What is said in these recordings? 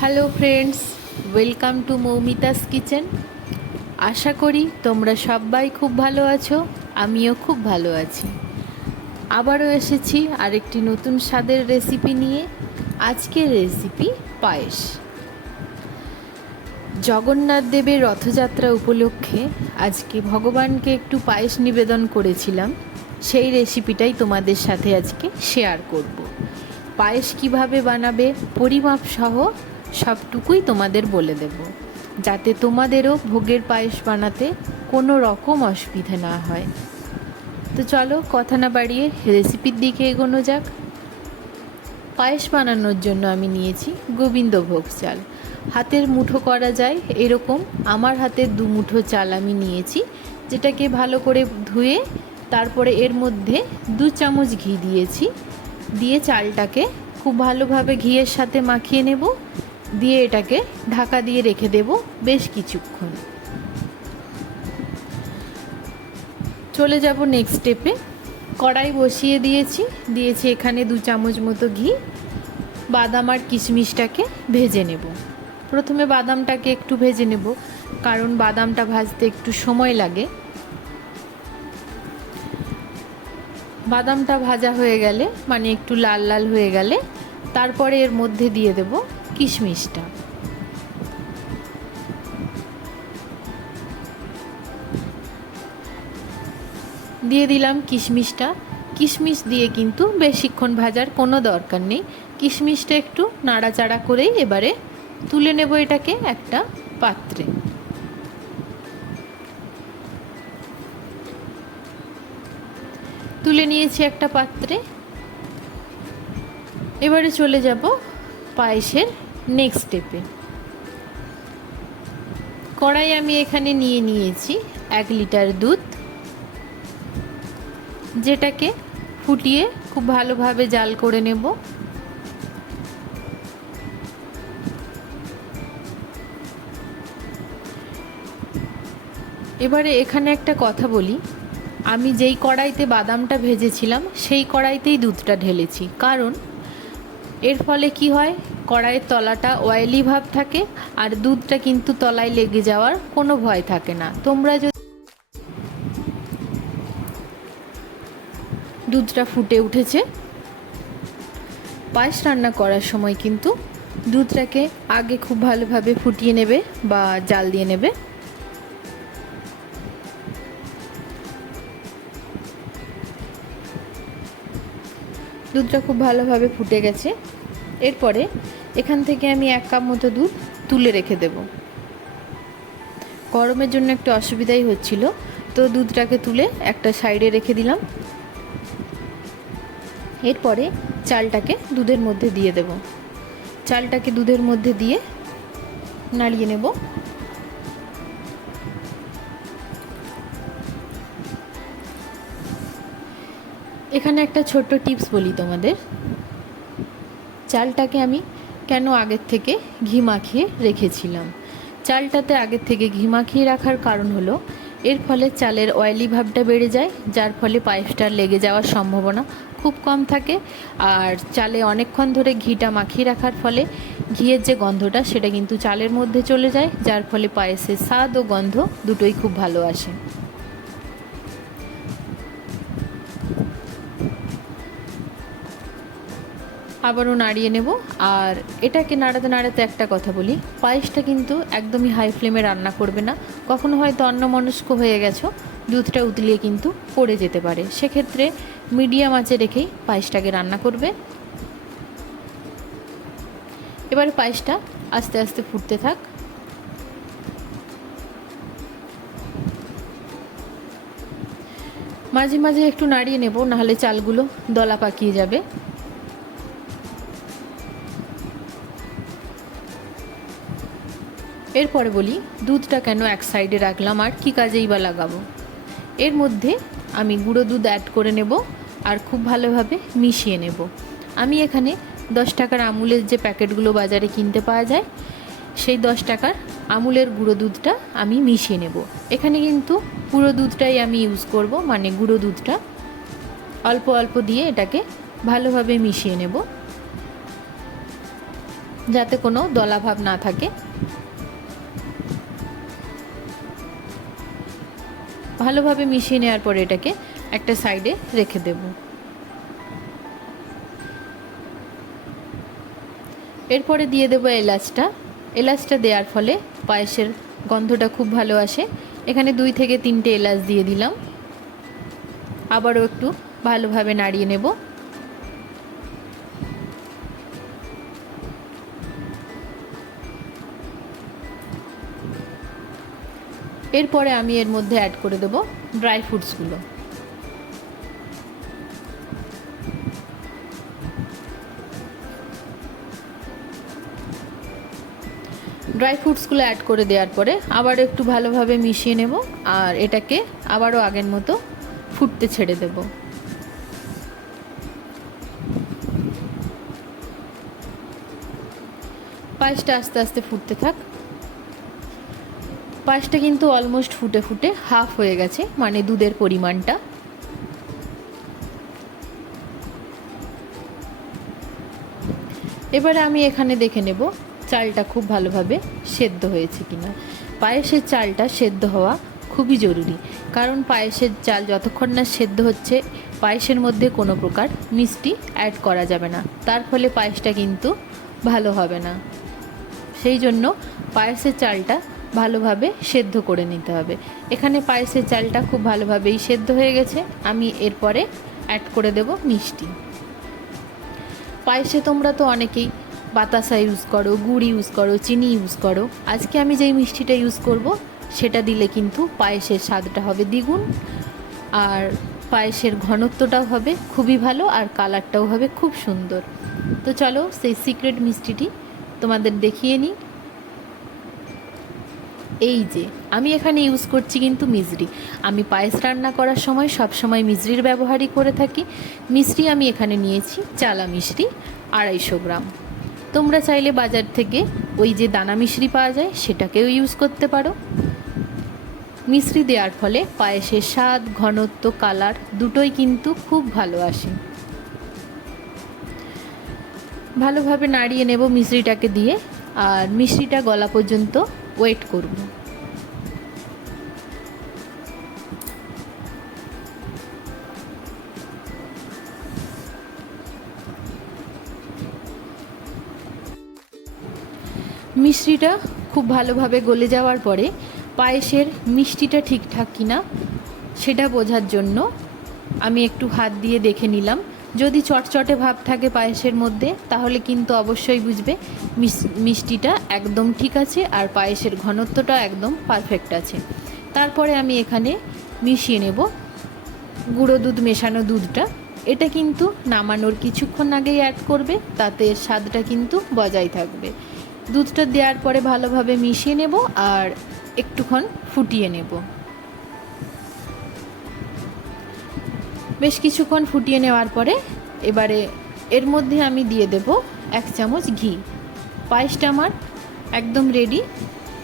Hello friends, welcome to Moumita's kitchen. আশা করি তোমরা সবাই খুব ভালো আছো, আমিও খুব ভালো আছি। আবারও এসেছি আরেকটি নতুন স্বাদের রেসিপি নিয়ে। আজকের রেসিপি পায়েস। জগন্নাথ দেবের রথযাত্রা উপলক্ষে আজকে ভগবানকে একটু পায়েস নিবেদন করেছিলাম, সেই রেসিপিটাই তোমাদের সাথে আজকে শেয়ার করব। পায়েস কিভাবে বানাবে পরিমাপ সহ সবটুকুই তোমাদের বলে দেব, যাতে তোমাদেরও ভোগের পায়েস বানাতে কোনো রকম অসুবিধা না হয়। তো চলো কথা না বাড়িয়ে রেসিপির দিকে এগোনো যাক। পায়েস বানানোর জন্য আমি নিয়েছি গোবিন্দভোগ চাল। হাতের মুঠো করা যায় এরকম আমার হাতের 2 মুঠো চাল আমি নিয়েছি, যেটাকে ভালো করে ধুয়ে তারপরে এর মধ্যে 2 চামচ ঘি দিয়েছি। দিয়ে চালটাকে খুব ভালোভাবে ঘিয়ের সাথে মাখিয়ে নেব, দিয়ে এটাকে ঢাকা দিয়ে রেখে দেব বেশ কিছুক্ষণ। চলে যাব নেক্সট স্টেপে। কড়াই বসিয়ে দিয়েছি এখানে 2 চামচ মতো ঘি। বাদাম আর কিশমিশটাকে ভেজে নেব। প্রথমে বাদামটাকে একটু ভেজে নেব, কারণ বাদামটা ভাজতে একটু সময় লাগে। বাদামটা ভাজা হয়ে গেলে, মানে একটু লাল লাল হয়ে গেলে, তারপরে এর মধ্যে দিয়ে দেব কিশমিশটা। দিয়ে দিলাম কিশমিশটা। কিশমিশ দিয়ে কিন্তু বেশিক্ষণ ভাজার কোনো দরকার নেই। কিশমিশটা একটু নাড়াচাড়া করেই এবারে তুলে নেব এটাকে একটা পাত্রে। তুলে নিয়েছি একটা পাত্রে। এবারে চলে যাব পায়েসের নেক্সট স্টেপে। কড়াই আমি এখানে নিয়েছি 1 লিটার দুধ, যেটাকে ফুটিয়ে খুব ভালোভাবে জাল করে নেব। এবারে এখানে একটা কথা বলি, আমি যেই কড়াইতে বাদামটা ভেজেছিলাম সেই কড়াইতেই দুধটা ঢেলেছি, কারণ এর ফলে কি হয়, কড়াইয়ের তলাটা অয়েলি ভাব থাকে আর দুধটা কিন্তু তলায় লেগে যাওয়ার কোনো ভয় থাকে না। তোমরা যদি দুধটা ফুটে উঠেছে, পায়েস রান্না করার সময় কিন্তু দুধটাকে আগে খুব ভালোভাবে ফুটিয়ে নেবে বা জাল দিয়ে নেবে। দুধটা খুব ভালোভাবে ফুটে গেছে। এরপরে এখান থেকে আমি 1 কাপ মতো দুধ তুলে রেখে দেব। গরমের জন্য একটু অসুবিধাই হচ্ছিল, তো দুধটাকে তুলে একটা সাইডে রেখে দিলাম। এরপরে চালটাকে দুধের মধ্যে দিয়ে দেব। চালটাকে দুধের মধ্যে দিয়ে নাড়িয়ে নেব। এখানে একটা ছোট্ট টিপস বলি তোমাদের। চালটাকে আমি কেন আগের থেকে ঘি মাখিয়ে রেখেছিলাম। চালটাতে আগের থেকে ঘি মাখিয়ে রাখার কারণ হলো, এর ফলে চালের অয়েলি ভাবটা বেড়ে যায়, যার ফলে পায়েসটার লেগে যাওয়ার সম্ভাবনা খুব কম থাকে। আর চালে অনেকক্ষণ ধরে ঘিটা মাখিয়ে রাখার ফলে ঘিয়ের যে গন্ধটা সেটা কিন্তু চালের মধ্যে চলে যায়, যার ফলে পায়েসের স্বাদ ও গন্ধ দুটোই খুব ভালো আসে। আবারও নাড়িয়ে নেব। আর এটাকে নাড়াতে নাড়াতে একটা কথা বলি, পায়েসটা কিন্তু একদমই হাই ফ্লেমে রান্না করবে না। কখনো হয়তো অন্যমনস্ক হয়ে গেছো, দুধটা উতলিয়ে কিন্তু পড়ে যেতে পারে। সেক্ষেত্রে মিডিয়াম আঁচে রেখেই পায়েসটাকে রান্না করবে। এবার পায়েসটা আস্তে আস্তে ফুটতে থাক। মাঝে মাঝে একটু নাড়িয়ে নেব, নাহলে চালগুলো দলা পাকিয়ে যাবে। এরপরে বলি দুধটা কেন এক সাইডে রাখলাম আর কি কাজেই বা লাগাবো। এর মধ্যে আমি গুঁড়ো দুধ অ্যাড করে নেব আর খুব ভালোভাবে মিশিয়ে নেব। আমি এখানে 10 টাকার আমুলের যে প্যাকেটগুলো বাজারে কিনতে পাওয়া যায়, সেই 10 টাকার আমুলের গুঁড়ো দুধটা আমি মিশিয়ে নেব। এখানে কিন্তু পুরো দুধটাই আমি ইউজ করব, মানে গুঁড়ো দুধটা অল্প অল্প দিয়ে এটাকে ভালোভাবে মিশিয়ে নেব। যাতে কোনো দলাভাব না থাকে। ভালোভাবে মিশিয়ে নেওয়ার পরে এটাকে একটা সাইডে রেখে দেব। এরপরে দিয়ে দেবো এলাচটা। এলাচটা দেওয়ার ফলে পায়েসের গন্ধটা খুব ভালো আসে। এখানে 2 থেকে 3টে এলাচ দিয়ে দিলাম। আবারও একটু ভালোভাবে নাড়িয়ে নেব। এরপরে আমি এর মধ্যে অ্যাড করে দেব ড্রাই ফ্রুটসগুলো। ড্রাই ফ্রুটসগুলো অ্যাড করে দেওয়ার পরে আবার একটু ভালোভাবে মিশিয়ে নেব আর এটাকে আবারও আগের মতো ফুটতে ছেড়ে দেব। পায়েসটা আস্তে আস্তে ফুটতে থাক। পায়েসটা কিন্তু অলমোস্ট ফুটে ফুটে হাফ হয়ে গেছে, মানে দুধের পরিমাণটা। এবারে আমি এখানে দেখে নেব চালটা খুব ভালোভাবে সেদ্ধ হয়েছে কিনা। পায়েসের চালটা সেদ্ধ হওয়া খুবই জরুরি, কারণ পায়েসের চাল যতক্ষণ না সেদ্ধ হচ্ছে পায়েসের মধ্যে কোনো প্রকার মিষ্টি অ্যাড করা যাবে না, তার ফলে পায়েসটা কিন্তু ভালো হবে না। সেই জন্য পায়েসের চালটা ভালোভাবে সেদ্ধ করে নিতে হবে। এখানে পায়েসের চালটা খুব ভালোভাবেই সেদ্ধ হয়ে গেছে। আমি এরপরে অ্যাড করে দেব মিষ্টি। পায়েসে তোমরা তো অনেকেই বাতাসা ইউজ করো, গুড় ইউজ করো, চিনি ইউজ করো। আজকে আমি যেই মিষ্টিটা ইউজ করব সেটা দিলে কিন্তু পায়েসের স্বাদটা হবে দ্বিগুণ, আর পায়েসের ঘনত্বটাও হবে খুবই ভালো, আর কালারটাও হবে খুব সুন্দর। তো চলো সেই সিক্রেট মিষ্টিটি তোমাদের দেখিয়ে নিই। এই যে আমি এখানে ইউজ করছি কিন্তু মিছরি। আমি পায়েস রান্না করার সময় সব সময় মিছরির ব্যবহারই করে থাকি। মিছরি আমি এখানে নিয়েছি চালা মিছরি 250 গ্রাম। তোমরা চাইলে বাজার থেকে ওই যে দানা মিছরি পাওয়া যায় সেটাকেও ইউজ করতে পারো। মিছরি দেওয়ার ফলে পায়েসের স্বাদ, ঘনত্ব, কালার দুটোই কিন্তু খুব ভালো আসে। ভালোভাবে নাড়িয়ে নেব মিছরিটাকে দিয়ে, আর মিছরিটা গলা পর্যন্ত ওয়েট করব। মিষ্টিটা খুব ভালোভাবে গলে যাওয়ার পরে পায়েসের মিষ্টিটা ঠিকঠাক কিনা সেটা বোঝার জন্য আমি একটু হাত দিয়ে দেখে নিলাম। যদি চটচটে ভাব থাকে পায়েসের মধ্যে তাহলে কিন্তু অবশ্যই বুঝবে মিষ্টিটা একদম ঠিক আছে আর পায়েসের ঘনত্বটা একদম পারফেক্ট আছে। তারপরে আমি এখানে মিশিয়ে নেব গুঁড়ো দুধ মেশানো দুধটা। এটা কিন্তু নামানোর কিছুক্ষণ আগেই অ্যাড করবে, তাতে স্বাদটা কিন্তু বজায় থাকবে। দুধটা দেওয়ার পরে ভালোভাবে মিশিয়ে নেব আর একটুক্ষণ ফুটিয়ে নেব। বেশ কিছুক্ষণ ফুটিয়ে নেওয়ার পরে এবারে এর মধ্যে আমি দিয়ে দেব 1 চামচ ঘি। পায়েসটা আমার একদম রেডি।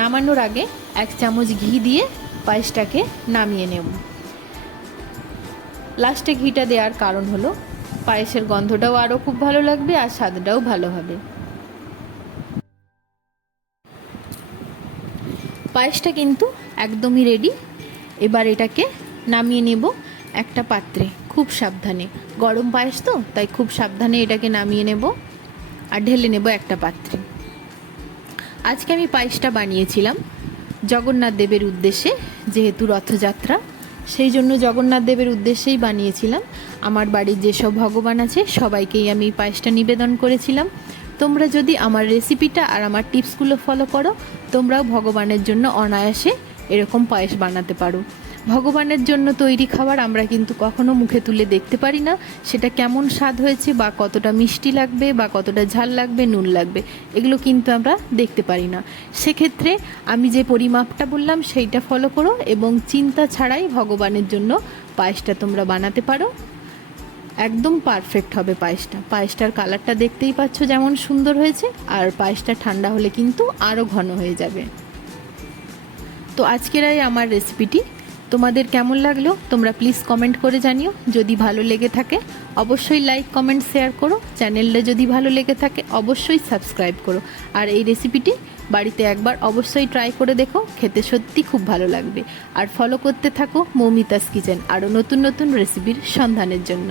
নামানোর আগে 1 চামচ ঘি দিয়ে পায়েসটাকে নামিয়ে নেব। লাস্টে ঘিটা দেওয়ার কারণ হলো পায়েসের গন্ধটাও আরও খুব ভালো লাগবে আর স্বাদটাও ভালো হবে। পায়েসটা কিন্তু একদমই রেডি। এবার এটাকে নামিয়ে নেব একটা পাত্রে, খুব সাবধানে। গরম পায়েস তো, তাই খুব সাবধানে এটাকে নামিয়ে নেব আর ঢেলে নেব একটা পাত্রে। আজকে আমি পায়েসটা বানিয়েছিলাম জগন্নাথ দেবের উদ্দেশ্যে, যেহেতু রথযাত্রা সেই জন্য জগন্নাথ দেবের উদ্দেশ্যেই বানিয়েছিলাম। আমার বাড়ির যেসব ভগবান আছে সবাইকেই আমি পায়েসটা নিবেদন করেছিলাম। তোমরা যদি আমার রেসিপিটা আর আমার টিপসগুলো ফলো করো, তোমরাও ভগবানের জন্য অনায়াসে এরকম পায়েস বানাতে পারো। ভগবানের জন্য তৈরি খাবার আমরা কিন্তু কখনো মুখে তুলে দেখতে পারি না, সেটা কেমন স্বাদ হয়েছে বা কতটা মিষ্টি লাগবে বা কতটা ঝাল লাগবে, নুন লাগবে, এগুলো কিন্তু আমরা দেখতে পারি না। সেক্ষেত্রে আমি যে পরিমাপটা বললাম সেইটা ফলো করো এবং চিন্তা ছাড়াই ভগবানের জন্য পায়েসটা তোমরা বানাতে পারো। একদম পারফেক্ট হবে পায়েসটা। পায়েসটার কালারটা দেখতেই পাচ্ছ যেমন সুন্দর হয়েছে, আর পায়েসটা ঠান্ডা হলে কিন্তু আরও ঘন হয়ে যাবে। তো আজকের এই আমার রেসিপিটি তোমাদের কেমন লাগলো তোমরা প্লিজ কমেন্ট করে জানিও। যদি ভালো লেগে থাকে অবশ্যই লাইক কমেন্ট শেয়ার করো। চ্যানেলটা যদি ভালো লেগে থাকে অবশ্যই সাবস্ক্রাইব করো। আর এই রেসিপিটি বাড়িতে একবার অবশ্যই ট্রাই করে দেখো, খেতে সত্যি খুব ভালো লাগবে। আর ফলো করতে থাকো মৌমিতাস কিচেন আরও নতুন নতুন রেসিপির সন্ধানের জন্য।